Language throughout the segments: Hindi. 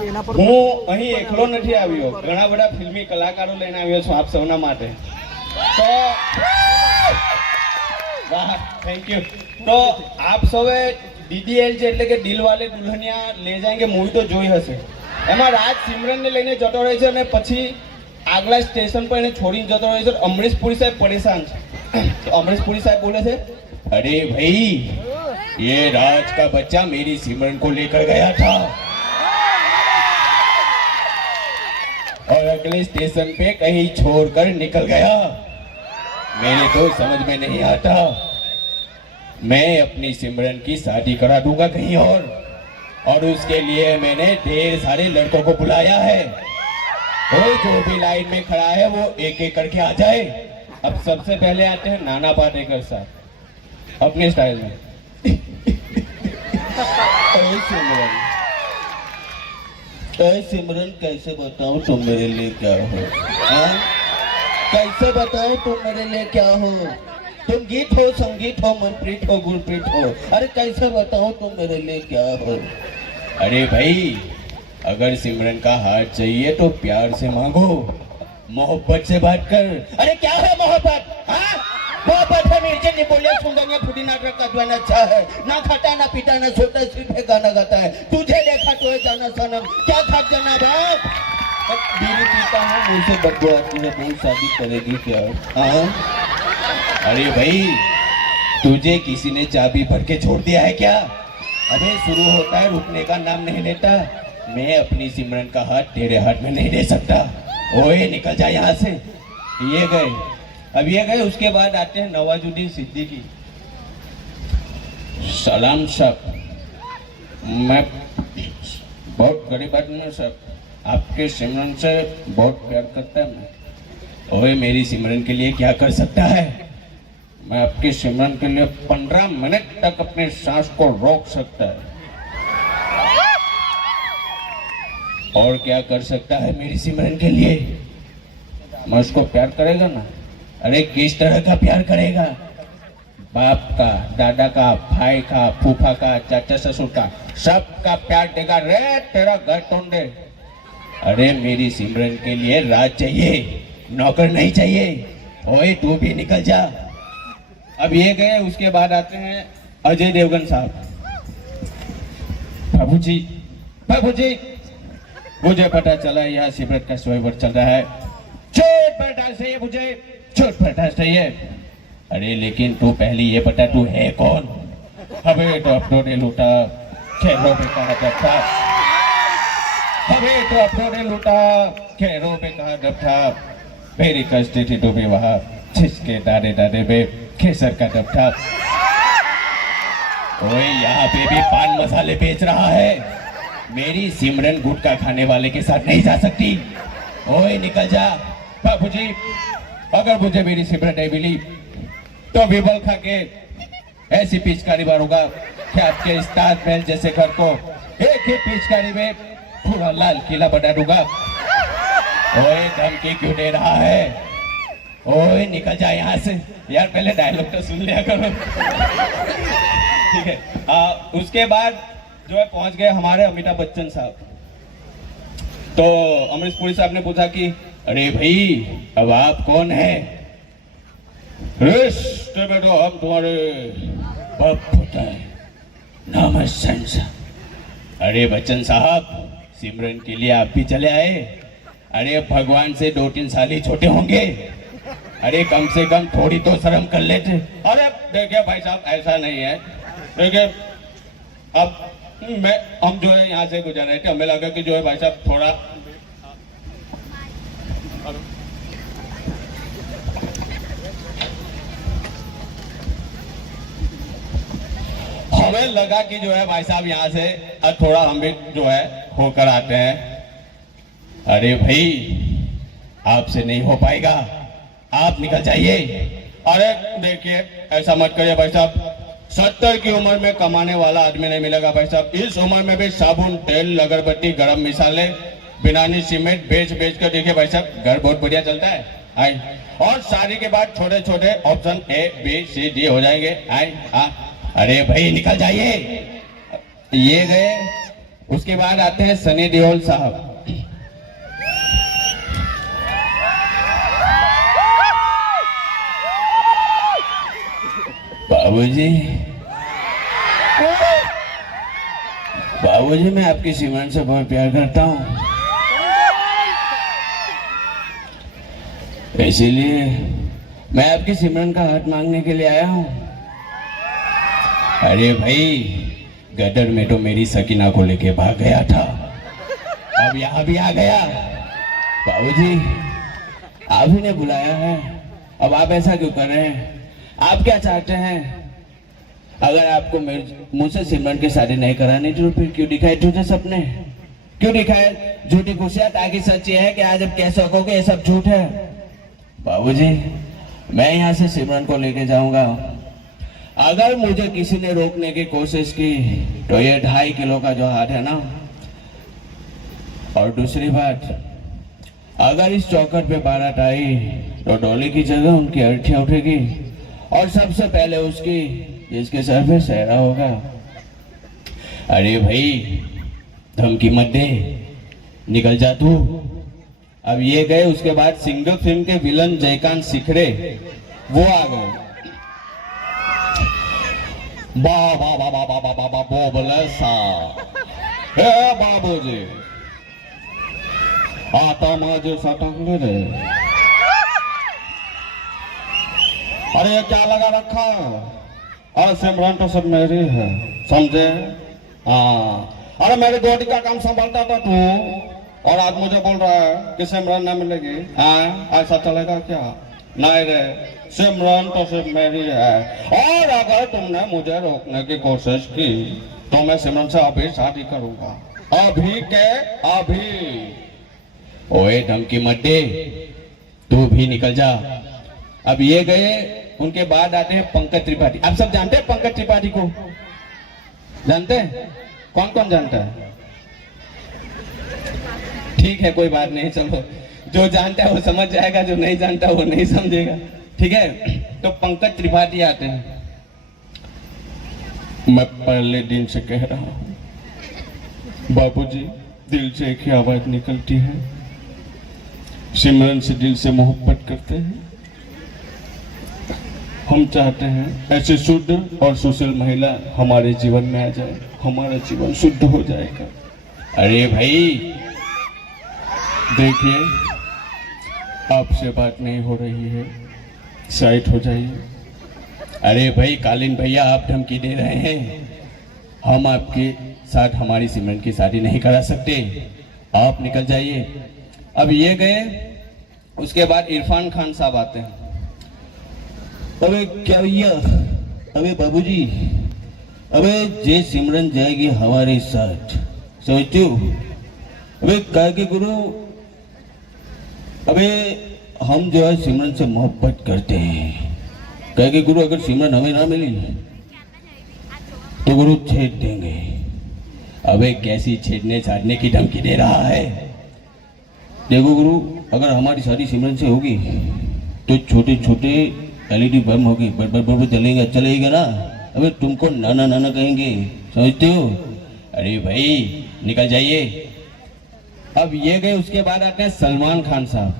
હું અહીં એકલો નથી આવ્યો, ઘણા બધા ફિલ્મી કલાકારો લઈને આવ્યો છું આપ સૌના માટે. તો વાહ, થેન્ક યુ. તો આપ સૌએ DDL એટલે કે દિલવાલે દુલ્હનિયા લે જાયેંગે મૂવી તો જોઈ હશે. એમાં રાજ સિમરનને લઈને જતો રહે છે અને પછી આગલા સ્ટેશન પર એને છોડીને જતો રહે છે. અમરીશ પુરી સાહેબ પરેશાન છે. તો અમરીશ પુરી સાહેબ બોલે છે, अरे भाई ये राज का बच्चा मेरी सिमरन को लेकर गया था और अगले स्टेशन पे कहीं छोड़कर निकल गया. मेरे तो समझ में नहीं आता. मैं अपनी सिमरन की शादी करा दूंगा कहीं और उसके लिए मैंने ढेर सारे लड़कों को बुलाया है. वो जो भी लाइन में खड़ा है वो एक एक करके आ जाए. अब सबसे पहले आते हैं नाना पाटेकर साहब अपने स्टाइल में. सिमरन कैसे बताऊं तुम मेरे लिए क्या हो? कैसे बताऊं तुम मेरे लिए क्या हो? तुम गीत हो, संगीत हो, मनप्रीत हो, गुरप्रीत हो. अरे कैसे बताऊं तुम मेरे लिए क्या हो? अरे भाई, अगर सिमरन का हाथ चाहिए तो प्यार से मांगो, मोहब्बत से बात कर. अरे क्या है मोहब्बत? हाँ, मोहब्बत है निर्जन ने बोले सुंदर खुदी नाटक का द्वान अच्छा है, ना खाता ना पीता ना सोता, सिर्फ एक गाना गाता है. तुझे देखा तो है जाना सनम, क्या था जाना बाप. बीड़ी पीता हूँ, मुंह से बदबू आती है, बहुत शादी करेगी क्या? हाँ, अरे भाई, तुझे किसी ने चाबी भर के छोड़ दिया है क्या? अबे शुरू होता है, रुकने का नाम नहीं लेता. मैं अपनी सिमरन का हाथ तेरे हाथ में नहीं दे सकता. ओए निकल जा यहाँ से. ये गए, अब ये गए. उसके बाद आते हैं नवाजुद्दीन सिद्दीकी. सलाम साहब, मैं बहुत गरीब आदमी हूँ साहब, आपके सिमरन से बहुत प्यार करता है मैं. ओए मेरी सिमरन के लिए क्या कर सकता है? मैं आपकी सिमरन के लिए 15 मिनट तक अपनी सांस को रोक सकता है. और क्या कर सकता है मेरी सिमरन के लिए? मैं उसको प्यार करेगा ना. अरे किस तरह का प्यार करेगा? बाप का, दादा का, भाई का, फूफा का, चाचा ससुर का, सबका प्यार देगा रे. तेरा घर तोड़ दे. अरे मेरी सिमरन के लिए राज चाहिए, नौकर नहीं चाहिए. ओए तू भी निकल जा. अब ये गए. उसके बाद आते हैं अजय देवगन साहब. बाबूजी, बाबूजी, मुझे पता चला यहाँ सिमरन का स्वयंवर चल रहा है. छोट बर्दाश्त चाहिए मुझे, छोट बर्दाश्त चाहिए. अरे लेकिन तू पहले ये बता तू है कौन? हमें तो अपनों ने लूटा, खैरों पे कहा जब था. हमें तो अपनों ने लूटा, खैरों पे कहा जब था. मेरी कष्टी थी डूबी वहाँ, जिसके दाने दाने में केसर का डब था. ओए यहाँ पे भी पान मसाले बेच रहा है. मेरी सिमरन गुटखा खाने वाले के साथ नहीं जा सकती. ओए निकल जा. बाबूजी, अगर मुझे मेरी सिमरन नहीं मिली तो विबल खा के ऐसी पिचकारी मारूंगा कि आपके इस ताजमहल जैसे घर को एक ही पिचकारी में पूरा लाल किला बना दूंगा. ओए धमकी क्यों दे रहा है? ओए निकल जा यहाँ से. यार पहले डायलॉग तो सुन लिया करो. ठीक है. उसके बाद जो है पहुंच गए हमारे अमिताभ बच्चन साहब. तो अमरीश पुरी साहब ने पूछा कि अरे भाई अब आप कौन है? रिश्ते में तो हम तुम्हारे बाप होता है, नाम है संसा. अरे बच्चन साहब, सिमरन के लिए आप भी चले आए. अरे भगवान से 2-3 साल ही छोटे होंगे. अरे कम से कम थोड़ी तो शर्म कर लेते. अरे देखिए भाई साहब, ऐसा नहीं है. देखिए अब हम जो है यहाँ से गुजर रहे थे, हमें लगा कि जो है भाई साहब थोड़ा हमें लगा कि जो है भाई साहब यहाँ से थोड़ा हम भी जो है होकर आते हैं. अरे भाई आपसे नहीं हो पाएगा, आप निकल जाइए. अरे देखिए ऐसा मत करिए भाई साहब. 70 की उम्र में कमाने वाला आदमी नहीं मिलेगा भाई साहब. इस उम्र में भी साबुन, तेल, अगरबत्ती, गरम मसाले, बिनानी, सीमेंट बेच बेच कर देखिए भाई साहब घर बहुत बढ़िया चलता है. आई और शादी के बाद छोटे छोटे ऑप्शन ABCD हो जाएंगे. आई हाँ. अरे भाई निकल जाइए. ये गए. उसके बाद आते हैं सनी देओल साहब। बाबूजी, बाबूजी मैं आपकी सिमरन से बहुत प्यार करता हूँ, इसीलिए मैं आपकी सिमरन का हाथ मांगने के लिए आया हूँ। अरे भाई, गदर में तो मेरी सकीना को लेके भाग गया था, अब यहाँ भी आ गया। बाबूजी, आप ही ने बुलाया है, अब आप ऐसा क्यों कर रहे हैं? आप क्या चाहते हैं? अगर आपको मुझसे सिमरन की शादी नहीं करानी तो फिर क्यों दिखाए झूठे सपने? क्यों दिखाए झूठी खुशियां? ताकि सच ये है कि आज अब कह सकोगे ये सब झूठ है। बाबूजी, मैं यहाँ से सिमरन को लेके जाऊंगा। अगर मुझे किसी ने रोकने की कोशिश की तो ये 2.5 किलो का जो हाथ है ना, और दूसरी बात, अगर इस चौखट पे बारात आई तो डोली की जगह उनकी अर्थियां उठेगी और सबसे पहले उसकी जिसके सर पे सहरा होगा। अरे भाई, धमकी मत दे, निकल जा तू। अब ये गए, उसके बाद सिंगल फिल्म के विलन जयकांत सिखरे वो आ गए। बा बोले सा, हे बाबूजी, आता मुझे सटक रे। अरे ये क्या लगा रखा है? अरे सिमरन तो सब मेरी है, समझे? हाँ, अरे मेरी गोटी का काम संभालता था तू, और आज मुझे बोल रहा है कि सिमरन ना मिलेगी। हाँ, ऐसा चलेगा क्या? नहीं रे, सिमरन तो सिर्फ मेरी है, और अगर तुमने मुझे रोकने की कोशिश की तो मैं सिमरन से अभी शादी करूंगा, अभी के अभी। ओए, धमकी मत दे, तू भी निकल जा। अब ये गए, उनके बाद आते हैं पंकज त्रिपाठी। आप सब जानते हैं पंकज त्रिपाठी को? जानते हैं? कौन कौन जानता है? ठीक है, कोई बात नहीं, चलो जो जानता है वो समझ जाएगा, जो नहीं जानता वो नहीं समझेगा, ठीक है? तो पंकज त्रिपाठी आते हैं। मैं पहले दिन से कह रहा हूं बाबूजी, दिल से एक ही आवाज निकलती है, सिमरन से दिल से मोहब्बत करते हैं। हम चाहते हैं ऐसे शुद्ध और सुशील महिला हमारे जीवन में आ जाए, हमारा जीवन शुद्ध हो जाएगा। अरे भाई देखिए, आपसे बात नहीं हो रही है, साइड हो जाइए। अरे भाई कालीन भैया, आप धमकी दे रहे हैं, हम आपके साथ हमारी सिमरन की शादी नहीं करा सकते, आप निकल जाइए। अब ये गए, उसके बाद इरफान खान साहब आते हैं। अबे क्या भैया, अबे बाबूजी, अबे जे सिमरन जाएगी हमारे साथ, समझते हो? अबे कह के गुरु, अबे हम जो है सिमरन से मोहब्बत करते हैं, कह के गुरु अगर सिमरन हमें ना मिली तो गुरु छेड़ देंगे। अबे कैसी छेड़ने छाड़ने की धमकी दे रहा है? देखो गुरु, अगर हमारी शादी सिमरन से होगी तो छोटे छोटे LED बम होगी, बड़ चलेगा चलेगा ना। अबे तुमको नाना नाना कहेंगे, समझते हो? अरे भाई निकल जाइए। अब ये गए, उसके बाद आते हैं सलमान खान साहब।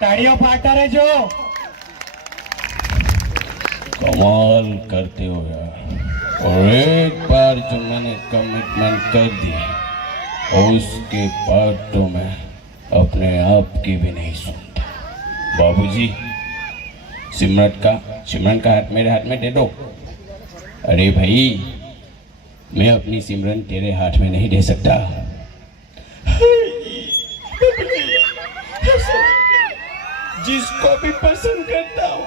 ताड़ियों फाटा रहे जो। कमाल करते हो यार, और एक बार जो मैंने कमिटमेंट कर दी और उसके बाद तो मैं अपने आप की भी नहीं सुनता। बाबूजी, सिमरन का हाथ मेरे हाथ में दे दो। अरे भाई, मैं अपनी सिमरन तेरे हाथ में नहीं दे सकता। जिसको भी पसंद करता हूँ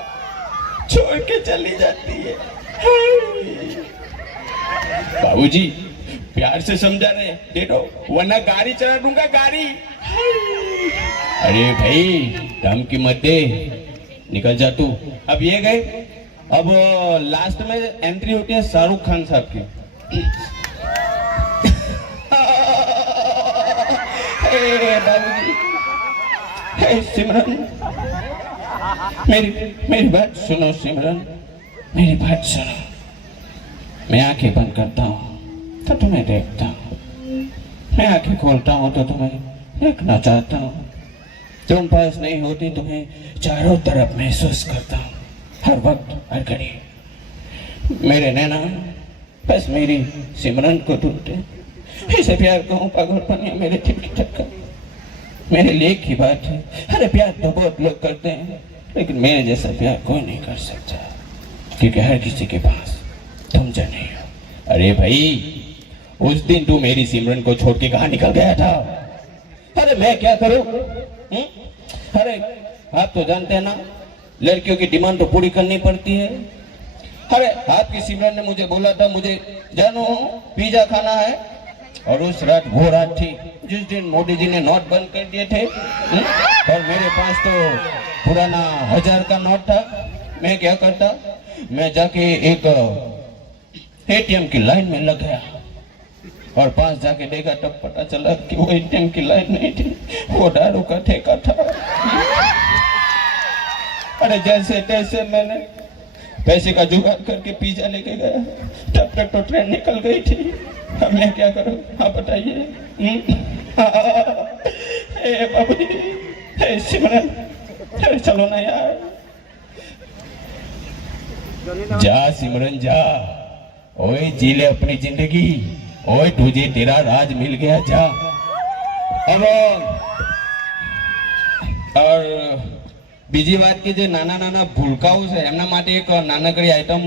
छोड़ के चली जाती है। बाबूजी, प्यार से समझा रहे, दे दो वरना गाड़ी चला दूंगा, गाड़ी। अरे भाई धमकी मत दे, निकल जा तू। अब ये गए, अब लास्ट में एंट्री होती है शाहरुख खान साहब की। बाबूजी, सिमरन, मेरी बात सुनो सिमरन, मेरी बात सुनो। मैं आंखें बंद करता हूँ तो तुम्हें देखता हूँ, मैं आंखें खोलता हूँ तो तुम्हें देखना चाहता हूँ। तुम पास नहीं होती तुम्हें चारों तरफ महसूस करता हूँ, हर वक्त हर घड़ी। मेरे नैना बस मेरी सिमरन को ढूंढते, इसे प्यार कहूँ पागलपन या मेरे दिल की टक्कर, मेरे लेख की बात है। अरे प्यार तो बहुत लोग करते हैं, लेकिन मेरे जैसा प्यार कोई नहीं कर सकता, क्योंकि हर किसी के पास तुम जो नहीं हो। अरे भाई, उस दिन तू मेरी सिमरन को छोड़ के कहाँ निकल गया था? अरे मैं क्या करूं? अरे आप तो जानते हैं ना, लड़कियों की डिमांड तो पूरी करनी पड़ती है। अरे आपकी सिमरन ने मुझे बोला था मुझे जानू पिज्जा खाना है, और उस रात वो रात थी जिस दिन मोदी जी ने नोट बंद कर दिए थे, और मेरे पास तो पुराना 1000 का नोट था। मैं क्या करता, मैं जाके एक एटीएम की लाइन में लग गया, और पास जाके देखा तब पता चला कि वो एटीएम की लाइन नहीं थी, वो दारू का ठेका था। अरे जैसे तैसे मैंने पैसे का जुगाड़ करके पिज्जा लेके गया, तब तक तो ट्रेन निकल गई थी। अब मैं क्या करूं, आप बताइए। बाबू जी, सिमरन, अरे चलो ना यार। जा सिमरन जा, ओए जी ले अपनी जिंदगी, ओए तुझे तेरा राज मिल गया, जा। अब और બીજી વાત કે જે નાના નાના ભૂલકાઓ છે એમના માટે એક નાનકડી આઈટમ